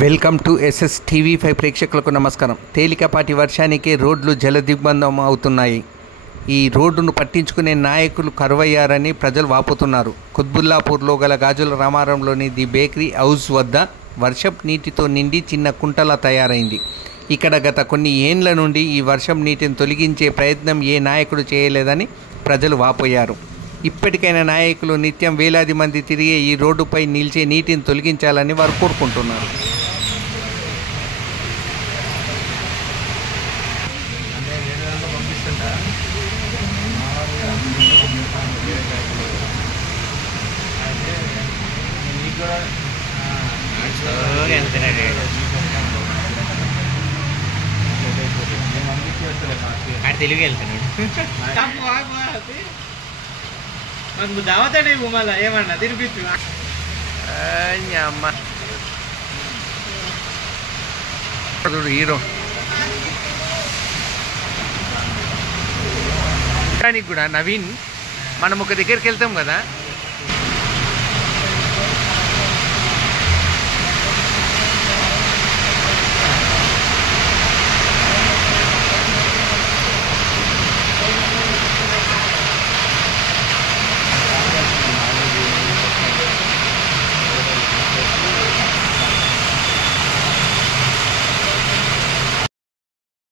Welcome to SS TV 5 ప్రేక్షకులకు నమస్కారం. తేలికపాటి వర్షానికే రోడ్లు జలదిగ్బంధం అవుతున్నాయి. ఈ రోడ్డును పట్టించుకునే నాయకులు కరువయ్యారని ప్రజలు వాపోతున్నారు. కుత్బుల్లాపూర్లో గల గాజుల రామారంలోని ది బేకరీ హౌస్ వద్ద వర్షపు నీటితో నిండి చిన్న కుంటలా తయారైంది. ఇక్కడ గత కొన్ని ఏండ్ల నుండి ఈ వర్షం నీటిని తొలగించే ప్రయత్నం ఏ నాయకుడు చేయలేదని ప్రజలు వాపోయారు. ఇప్పటికైనా నాయకులు నిత్యం వేలాది మంది తిరిగే ఈ రోడ్డుపై నిలిచే నీటిని తొలగించాలని వారు కోరుకుంటున్నారు. తెలుగు వెళ్తున్నాడు దావతాడే మళ్ళా ఏమన్నా తినిపించు హీరో కూడా నవీన్ మనం ఒక దగ్గరికి వెళ్తాం కదా,